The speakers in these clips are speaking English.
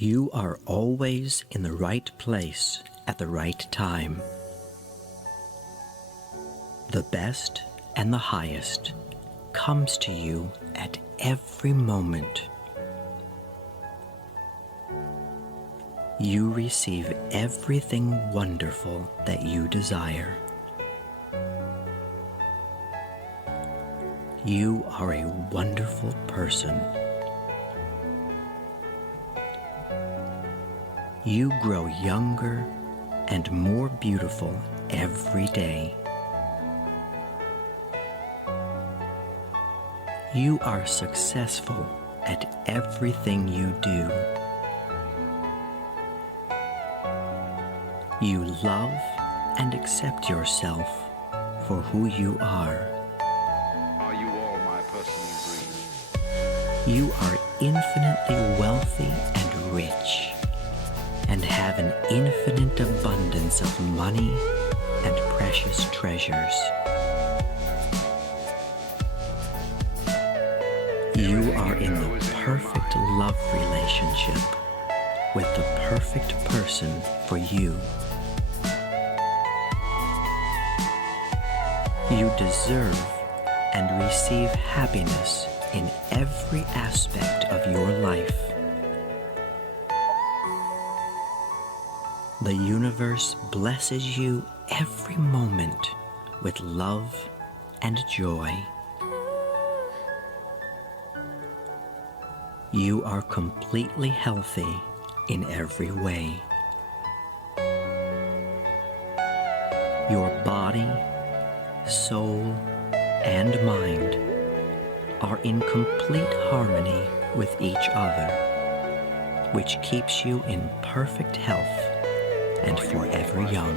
You are always in the right place at the right time. The best and the highest comes to you at every moment. You receive everything wonderful that you desire. You are a wonderful person. You grow younger and more beautiful every day. You are successful at everything you do. You love and accept yourself for who you are. Are you all my personal dreams? You are infinitely wealthy and rich, and have an infinite abundance of money and precious treasures. You are in the perfect love relationship with the perfect person for you. You deserve and receive happiness in every aspect of your life. The universe blesses you every moment with love and joy. You are completely healthy in every way. Your body, soul, and mind are in complete harmony with each other, which keeps you in perfect health and forever young.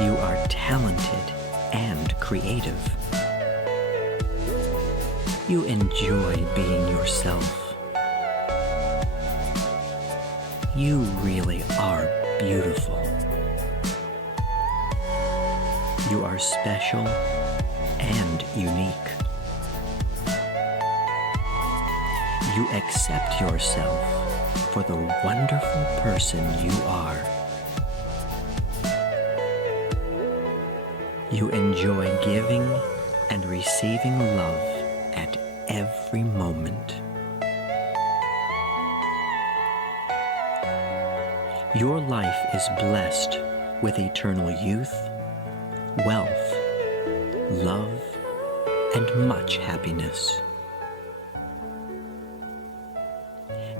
You are talented and creative. You enjoy being yourself. You really are beautiful. You are special and unique. You accept yourself for the wonderful person you are. You enjoy giving and receiving love at every moment. Your life is blessed with eternal youth, wealth, love, and much happiness.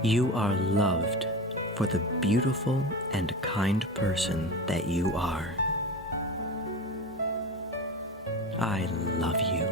You are loved for the beautiful and kind person that you are. I love you.